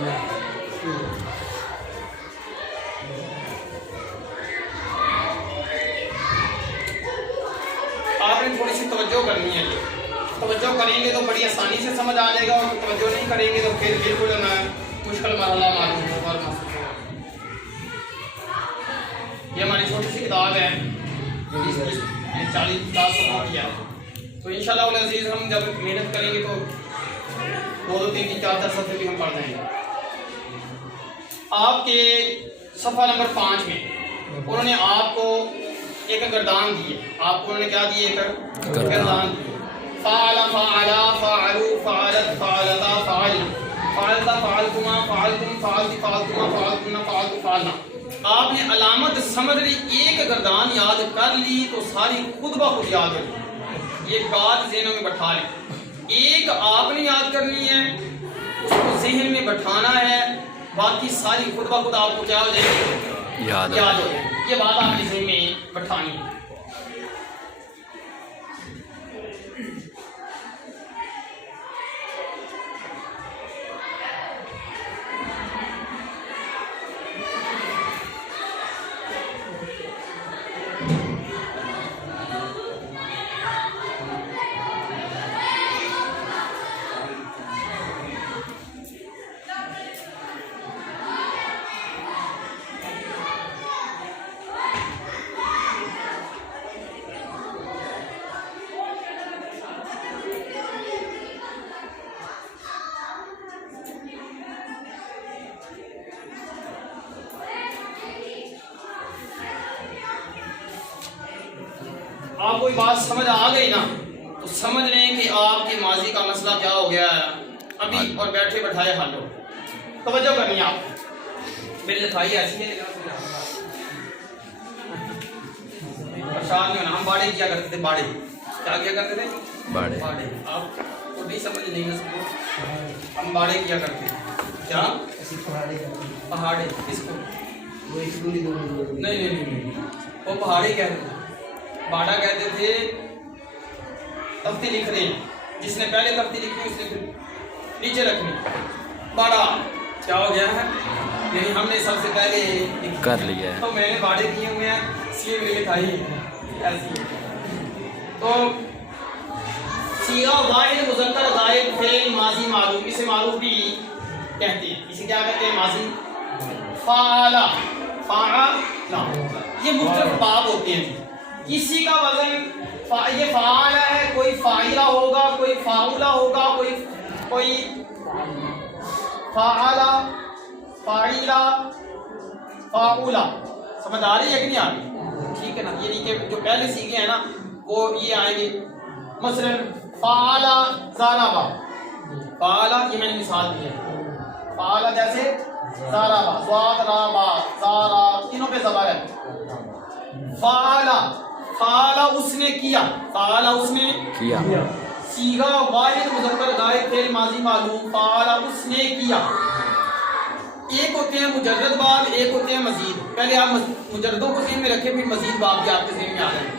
آپ نے تھوڑی سی توجہ کرنی ہے، توجہ کریں گے تو بڑی آسانی سے سمجھ آ جائے گا، اور توجہ نہیں کریں گے تو پھر بالکل مشکل مرحلہ معلوم ہوگا اور محسوس ہوگا۔ یہ ہماری چھوٹی سی کتاب ہے، 40-50 صفحوں کی ہے، تو انشاءاللہ العزیز ہم جب محنت کریں گے تو 2-3-4 صفحے بھی ہم پڑھ دیں گے۔ آپ کے صفحہ نمبر 5 میں انہوں نے آپ کو ایک گردان دی ہے، آپ کو انہوں نے کیا دی ہے؟ ایک گردان دی ہے۔ فعل، فعلا، فعلو، فعلت، فعلتا، فعل، فعلتا، فعلتما، فعلتم، فعلتی، فعلتما، فعلتنا، فعلتو، فعلنا۔ آپ نے علامت سمجھ لی، ایک گردان یاد کر لی تو ساری خود بخود یاد ہو جائے۔ یہ بات ذہنوں میں بٹھا لیں، ایک آپ نے یاد کرنی ہے، اس کو ذہن میں بٹھانا ہے، باقی ساری خود بخود آپ کو کیا ہو جائے گی؟ یاد ہو جائے۔ یہ بات آپ کے ذہن میں بٹھانی ہے۔ آپ کوئی بات سمجھ آ گئی نا تو سمجھ لیں کہ آپ کے ماضی کا مسئلہ کیا ہو گیا ہے، ابھی اور بیٹھے بٹھائے حل ہو۔ توجہ کرنی ہے آپ، میری لکھائی ایسی ہے پریشان نہیں ہونا۔ ہم باڑے کیا کرتے تھے، باڑے کیا کیا کرتے تھے؟ باڑے۔ آپ کو نہیں سمجھ نہیں ہے اس کو، ہم باڑے کیا کرتے تھے۔ کیا؟ پہاڑے۔ کس کو؟ نہیں، وہ پہاڑے کہتے تھے، باڑا کہتے تھے تختی لکھ رہے ہیں، جس نے پہلے تختی لکھی اس نے پھر نیچے رکھنی۔ باڑا کیا ہو گیا ہے؟ یعنی ہم نے سب سے پہلے کر لیا ہے، تو میں نے باڑے کیے ہوئے ہیں، اس لیے میری لکھائی ایسی ہے۔ تو صیغہ واحد مذکر غائب فعل ماضی معروف، اسے معروف بھی کہتے ہیں۔ اسے کیا کہتے ہیں؟ ماضی۔ فعلا، فعلا، یہ مختلف باب ہوتے ہیں۔ کسی کا وزن یہ فعال ہے، کوئی فاعلہ ہوگا، کوئی فاعلہ ہوگا، کوئی فاعلہ، فاعلہ، فاعلہ۔ سمجھ آ رہی ہے کہ نہیں آ رہی؟ ٹھیک ہے نا؟ یعنی کہ جو پہلے سیکھے ہیں نا وہ یہ آئیں گے، مثلا فعلہ ضربہ، فعلہ یہ میں نے مثال دی ہے، فعلہ جیسے ضربہ، ضاد را با زارا تینوں پہ زبر ہے۔ فعلہ، فعلہ اس نے کیا، فعلہ اس نے کیا۔ صیغہ واحد مذکر غائب فعل ماضی معلوم، فعلہ اس نے کیا۔ ایک ہوتے ہیں مجرد باب، ایک ہوتے ہیں مزید۔ پہلے آپ مجردوں کو ذہن میں رکھیں، پھر مزید باب بھی آپ کے ذہن میں آ جائیں گے۔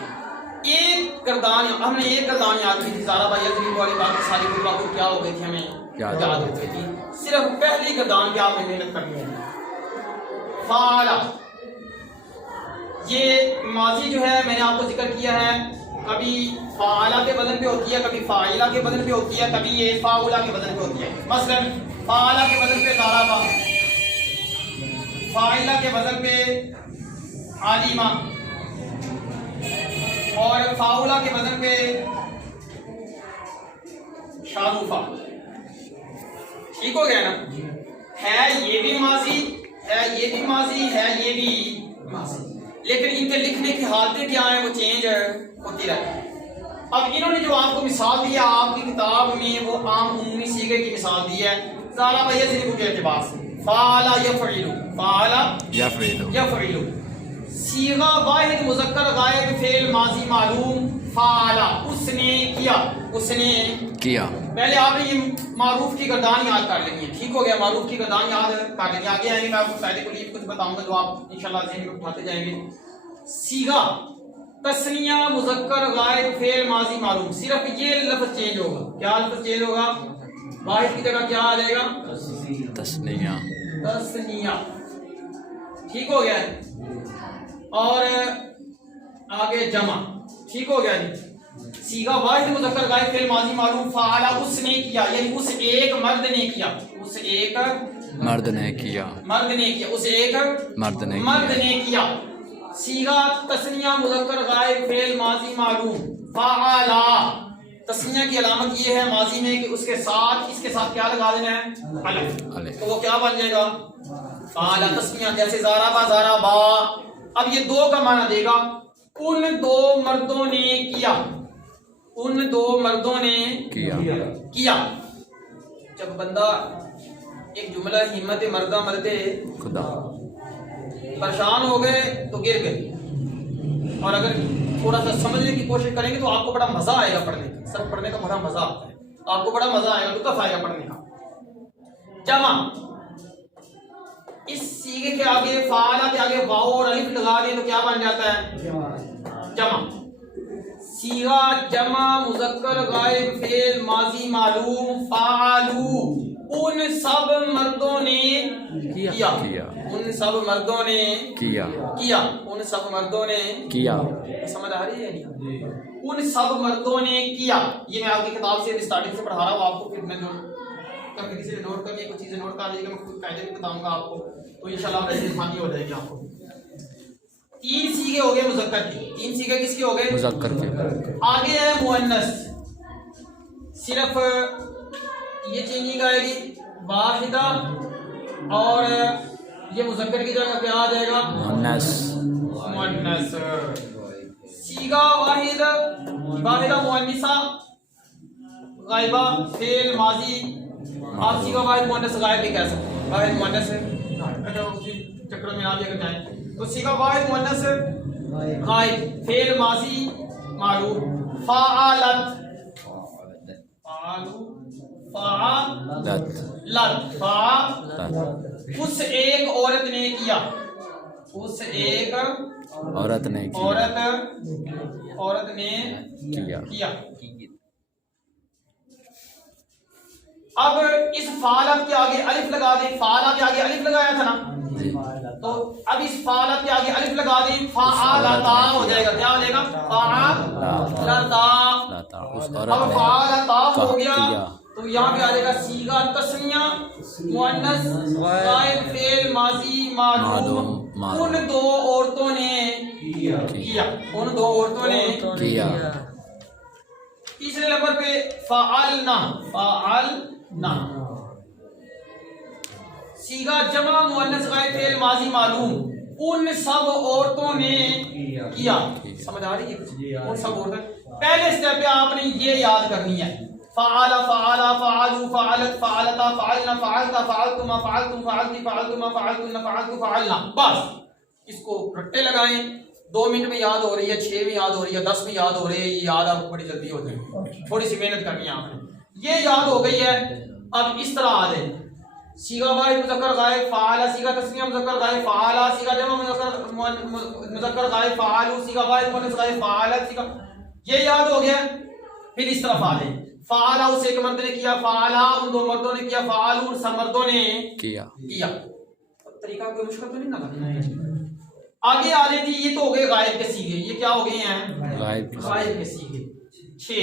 ایک گردان، ہم نے ایک گردان یاد کی تھی، زارا با یضرب والی بات ساری خود بخود کیا ہو گئی تھی، ہمیں یاد ہو گئی تھی۔ صرف پہلی گردان پہ آپ نے محنت کرنی ہے۔ فعلہ یہ ماضی جو ہے میں نے آپ کو ذکر کیا ہے، کبھی فاعلہ کے وزن پہ ہوتی ہے، کبھی فاعلہ کے وزن پہ ہوتی ہے، کبھی یہ فاعلہ کے وزن پہ ہوتی ہے۔ مثلا فاعلہ کے وزن پہ ضربہ، فاعلہ کے وزن پہ عالمہ، اور فاعلہ کے وزن پہ شاذوفہ۔ ٹھیک ہو گیا نا؟ ہے یہ بھی ماضی، ہے یہ بھی ماضی، ہے یہ بھی ماضی، لیکن ان کے لکھنے کی حالتیں کیا ہیں؟ وہ چینج ہوتی رہتی ہیں۔ اب انہوں نے جو آپ کو مثال دی ہے آپ کی کتاب میں، وہ عام عمومی صیغے کی مثال دی ہے، ضرب یضرب کے اعتبار سے۔ فعل یفعل، فعل یفعل، صیغہ واحد مذکر غائب فعل ماضی معلوم، فعل اس نے کیا، اس نے کیا۔ پہلے آپ نے یہ معروف کی گردان یاد کر لینی ہے۔ ٹھیک ہو گیا؟ معروف کی گردان یاد کر لینی ہے۔ آگے آئیں گے میں آپ کو فائدے کے لیے کچھ بتاؤں گا جو آپ انشاءاللہ ذہن میں اٹھاتے جائیں گے۔ صیغہ تثنیہ مذکر غائب فعل ماضی معلوم، صرف یہ لفظ چینج ہوگا۔ کیا لفظ چینج ہوگا؟ واحد کی جگہ کیا آ جائے گا؟ تسنیہ. تسنیہ. ٹھیک ہو گیا ہے. اور آگے جمع. ٹھیک ہو گیا جی. صیغہ واحد مذکر غائب فعل ماضی معلوم فعل اس نے کیا یعنی اس ایک مرد نے کیا. اس ایک مرد نے کیا. مرد نے کیا. اس ایک مرد نے مرد کیا. نے کیا. صیغہ تسنیہ مذکر غائب فعل ماضی معلوم فعل. تسنیہ کی علامت یہ ہے ماضی میں کہ اس کے ساتھ کیا لگا دینا ہے؟ الف. تو وہ کیا بن جائے گا؟ فعل تسنیہ. جیسے ضربا ضربا. اب یہ دو کا معنی دے گا ان دو مردوں نے کیا. ان دو مردوں نے کیا. جب بندہ ایک جملہ ہمت مردہ مردے خدا پریشان ہو گئے تو گر گئے. اور اگر تھوڑا سا سمجھنے کی کوشش کریں گے تو آپ کو بڑا مزہ آئے گا پڑھنے کا. سب پڑھنے کا بڑا مزہ آتا ہے. آپ کو بڑا مزہ آئے گا, لطف آئے گا پڑھنے کا. جمع. اس صیغے کے آگے فعل کے آگے واو اور الف لگا دیں تو کیا بن جاتا ہے؟ جمع. صیغہ جمع مذکر غائب فعل ماضی معلوم فعلوا. ان سب مردوں نے کیا. ان سب مردوں نے کیا. ان سب مردوں نے کیا. سمجھ آ رہی ہے نہیں؟ ان سب مردوں نے کیا. یہ میں آپ کی کتاب سے اسٹارٹنگ سے پڑھا رہا ہوں آپ کو. پھر میں جو کسی نے نوٹ کرنی ہے کچھ چیزیں نوٹ کر لیجیے گا. میں کچھ قاعدے بھی بتاؤں گا آپ کو تو انشاءاللہ ویسے آسانی ہو جائے گی آپ کو. تین صیغے ہو گئے مذکر کی. تین صیغے کس کے ہو گئے؟ مذکر کے. آگے ہے مؤنث. صرف یہ چینجنگ آئے گی واحدہ اور یہ مذکر کی جگہ کیا آ جائے گا؟ مؤنث. صیغہ واحدہ مؤنثہ غائبہ فعل ماضی. آپ صیغہ واحد مؤنث غائب بھی کہہ سکتے ہیں. واحد مؤنث چکر میں آ لے کر جائیں تو صیغہ واحد مؤنث غائب فعل ماضی معروف فعلت. اس ایک عورت نے کیا. اس ایک عورت نے کیا. اب اس فعلت کے آگے الف لگا دیں. فعلت کے آگے الف لگایا تھا نا تو اب اس فعلت کے آگے الف لگا دیں فعلتا ہو جائے گا. کیا ہو جائے گا؟ فعلتا. اب فعلتا ہو گیا تو یہاں پہ آ جائے گا صیغہ تسنیہ مؤنث غائب فعل ماضی معلوم. ان دو عورتوں نے کیا. ان دو عورتوں نے کیا. تیسرے نمبر پہ فعلنا. صیغہ جمع مؤنث غائب فعل ماضی معلوم ان سب عورتوں نے کیا. سمجھ آ رہی ہے؟ ان سب عورتوں. پہلے اسٹیپ پہ آپ نے یہ یاد کرنی ہے فعل فعلوا فعلت فعلتا فعلنا فعلتا فعلتما فعلتم فعلتی فعلتما فعلتن فعلتو فعلنا. بس اس کو رٹے لگائیں. 2 منٹ میں یاد ہو رہی ہے, 6 میں یاد ہو رہی ہے, 10 میں یاد ہو رہی ہے. یہ یاد آپ کو بڑی جلدی ہو جائے گی. تھوڑی سی محنت کرنی ہے آپ نے. یہ یاد ہو گئی ہے. اب اس طرح آ جائے صیغہ واحد مذکر غائب فعل. صیغہ تسنیہ مذکر غائب فعل. صیغہ جمع مذکر غائب فعلوا. صیغہ واحد مؤنث غائب فعلت. یہ یاد ہو گیا. پھر اس طرف آ جائے فعلا اس ایک مرد نے کیا. فعلا ان دو مردوں نے کیا. فعلوا ان سب مردوں نے کیا. طریقہ کوئی مشکل تو نہیں لگا. آگے آ رہی تھی یہ تو ہو گئے غائب کے صیغے. یہ کیا ہو گئے ہیں؟ غائب کے صیغے 6.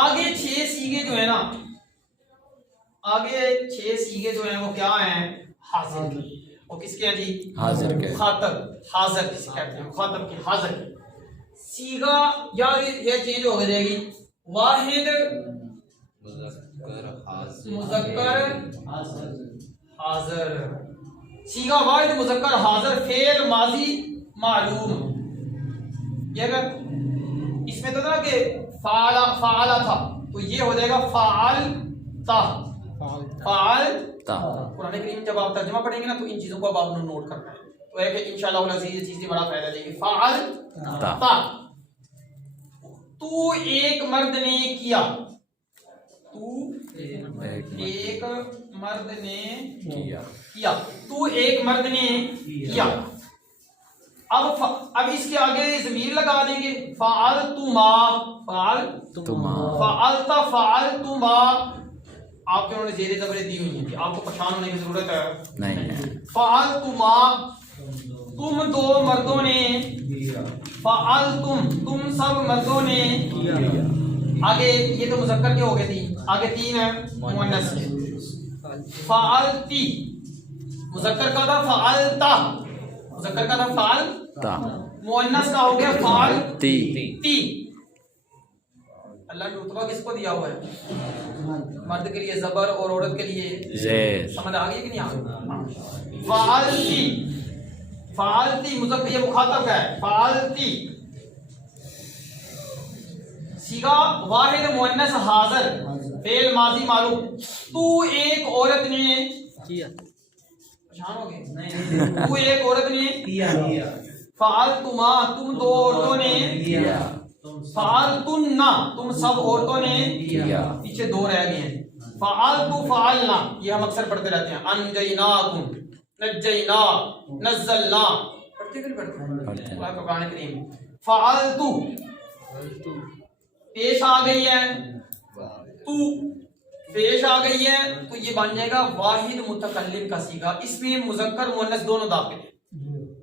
آگے 6 صیغے جو ہے نا آگے 6 صیغے جو ہیں وہ کیا ہیں؟ حاضر کے. وہ کس کے ہیں جی؟ حاضر کے. مخاطب حاضر کسی کہتے ہیں. مخاطب کے حاضر کے صیغہ یار یہ چینج ہو جائے گی. واحد مذکر حاضر. صیغہ واحد مذکر حاضر فعل ماضی معلوم. یہ اگر اس میں تو تھا کہ فعلا تھا تو یہ ہو جائے گا فعلتا. قرآن کریم جب آپ ترجمہ پڑھیں گے نا تو ان چیزوں کو آپ نوٹ کرنا ہے. تو ہے کہ انشاءاللہ العزیز یہ چیزیں بڑا فائدہ دے گی. فعلتا. تو ایک مرد نے کیا. تو ایک مرد نے کیا. تو ایک مرد نے کیا. اب اس کے آگے ضمیر لگا دیں گے. فعلتما. فعلتا فعلتما. آپ کے انہوں نے زیر زبریں دی ہوئی ہیں کہ آپ کو پریشان ہونے کی ضرورت ہے نہیں ہے. فعلتما تم دو مردوں نے فعلتم تم سب مردوں نے آگے یہ تو مذکر کے ہو گئے تھی آگے تین ہے مؤنث کے فعلتی مذکر کا تھا فعلتا مذکر کا تھا فعلتا مؤنث کا ہو گیا فعلتی اللہ نے رتبہ کس کو دیا ہوا ہے مرد کے لیے زبر اور عورت کے لیے زیر. سمجھ آ گئی کہ نہیں آ گئی فعلتی مذکر یہ مخاطب کا ہے فعلتی صیغہ واحد مؤنث حاضر فعل ماضی معروف تو ایک عورت نے کیا پریشان ہو گئے نہیں تو ایک عورت نے کیا فعلتما تم دو عورتوں نے کیا فعلتن تم سب عورتوں نے کیا پیچھے دو رہ گئے ہیں فعلت فعلنا یہ ہم اکثر پڑھتے رہتے ہیں انجیناکم نجینا نزلنا پڑھتے کہ نہیں پڑھتے قرآن کریم فعلت پیش آ گئی ہے تو پیش آ گئی ہے تو یہ بن جائے گا واحد متکلم کا صیغہ اس میں مذکر مؤنث دونوں داخل ہیں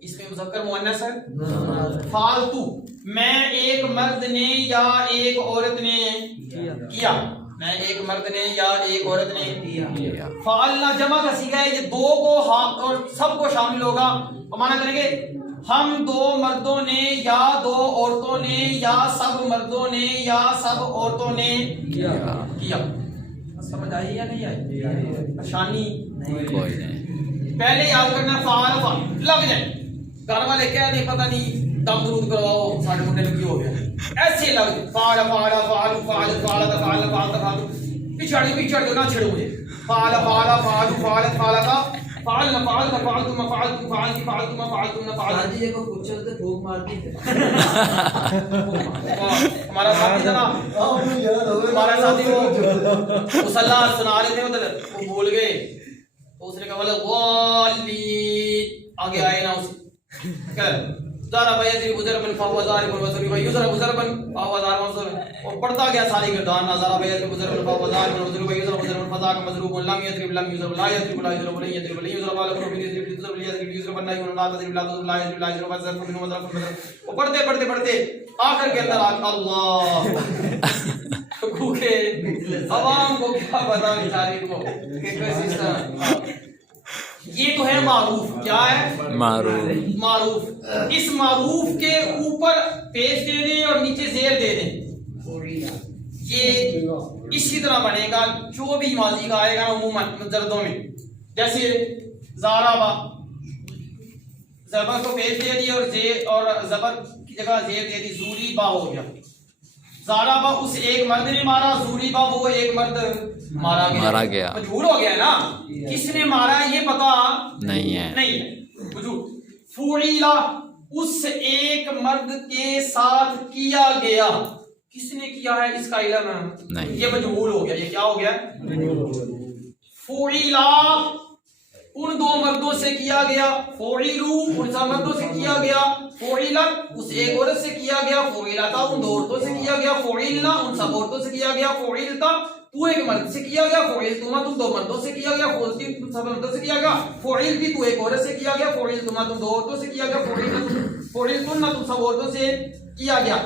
اس میں مذکر مؤنث ہے فالتو میں ایک مرد نے یا ایک عورت نے کیا میں ایک مرد نے یا ایک عورت نے کیا فعلنا جمع کا صیغہ ہے یہ دو کو اور سب کو شامل ہوگا تو معنی کریں گے ہم دو مردوں نے یا دو عورتوں نے یا سب مردوں نے یا سب عورتوں نے کیا سمجھ آئی یا نہیں آئی پریشانی کوئی نہیں. پہلے یاد کرنا فعال لگ جائے گھر والے کہہ دیں پتہ نہیں دم درود کرواؤ ساڑھے منڈے میں کیوں ہو گیا ایسے لگ جائے فعال فعال فعال فعال فعال فعال فعال فعال پچھڑ دو نہ چھڑو مجھے فعال فعال فعال فعال فعال کا فعل نہ فعل کا فعل تم فعل تم فعل کی فعل تم فعل تم نہ فعل جی کو پوچھو تو بھوک مارتی ہے ہمارا ساتھی تھا نا ہمارا ساتھی وہ مصلا سنا رہے تھے ادھر وہ بھول گئے تو اس نے کہا غالین آگے آئے نا اس ضرب یضرب ضربا فهو ضارب وضرب يضرب ضربا فهو ضارب وضرب اور پڑھتا گیا ساری گردان ضرب یضرب ضربا فهو ضارب وضرب يضرب ضربا فذاك مضروب لم يضرب لم يضرب لا يضرب لا يضرب لا يضرب لا يضرب على قلوب يضرب يضرب يضرب يضرب لا يضرب لا تضرب لا تضرب لا يضرب لا يضرب ضرب من وضرب وہ پڑھتے آخر کے اندر اللہ کیونکہ عوام کو کیا پتا بیچارے کو کہ کیسی طرح یہ تو ہے معروف کیا ہے معروف اس معروف کے اوپر پیش دے دیں اور نیچے زیر دے دیں یہ اسی طرح بنے گا جو بھی ماضی کا آئے گا عموماً زردوں میں جیسے زارابا زبر کو پیش دے دی اور زبر کی جگہ زیر دے دی زوری با ہو گیا زارابا اس ایک مرد نے مارا زوری با وہ ایک مرد مارا گیا مجھول ہو گیا نا کس نے مارا یہ پتا نہیں ہے فعیلا اس ایک مرد کے ساتھ کیا گیا کس نے کیا ہے اس کا علم ہے یہ مجھول ہو گیا یہ کیا ہو گیا فعیلا ان دو مردوں سے کیا گیا فعیلو ان سب مردوں سے کیا گیا فعیلت اس ایک عورت سے کیا گیا فعیلتا ان دو عورتوں سے کیا گیا فعیلنا ان سب عورتوں سے کیا گیا فعیلتا تو ایک مرد سے کیا گیا فعیلتما تم دو مردوں سے کیا گیا فعلتی تم سب مردوں سے کیا گیا فعیلتی تو ایک عورت سے کیا گیا فعیلتما تم دو عورتوں سے کیا گیا فعیلتن تم سب عورتوں سے کیا گیا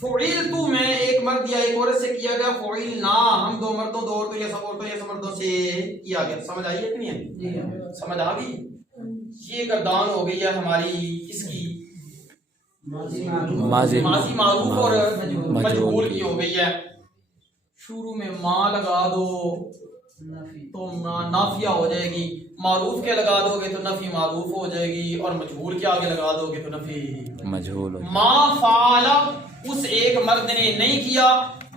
فعیلتو میں ایک مرد یا ایک عورت سے کیا گیا فعیلنا ہم دو مردوں دو عورتوں یا سب عورتوں یا سب مردوں سے کیا گیا سمجھ آئی ہے کہ نہیں ہے سمجھ آ گئی یہ گردان ہو گئی ہے ہماری کس کی ماضی معروف اور مجہول کی ہو گئی ہے شروع میں ماں لگا دو تو نافیہ ہو جائے گی معروف کے لگا دو گے تو نفی معروف ہو جائے گی اور مجہول کے آگے لگا دو گے تو نفی مجہول ما فعلا اس ایک مرد نے نہیں کیا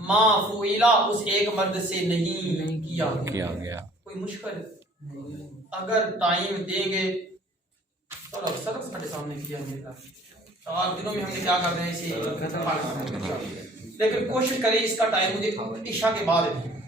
ما فعلا اس ایک مرد سے نہیں کیا گیا کوئی مشکل اگر ٹائم دیں گے تو اکثر سارے سامنے کیا میرا 4 دنوں میں ہم نے کیا کر رہے ہیں اسے لیکن کوشش کریں اس کا ٹائم مجھے عشاء کے بعد ہے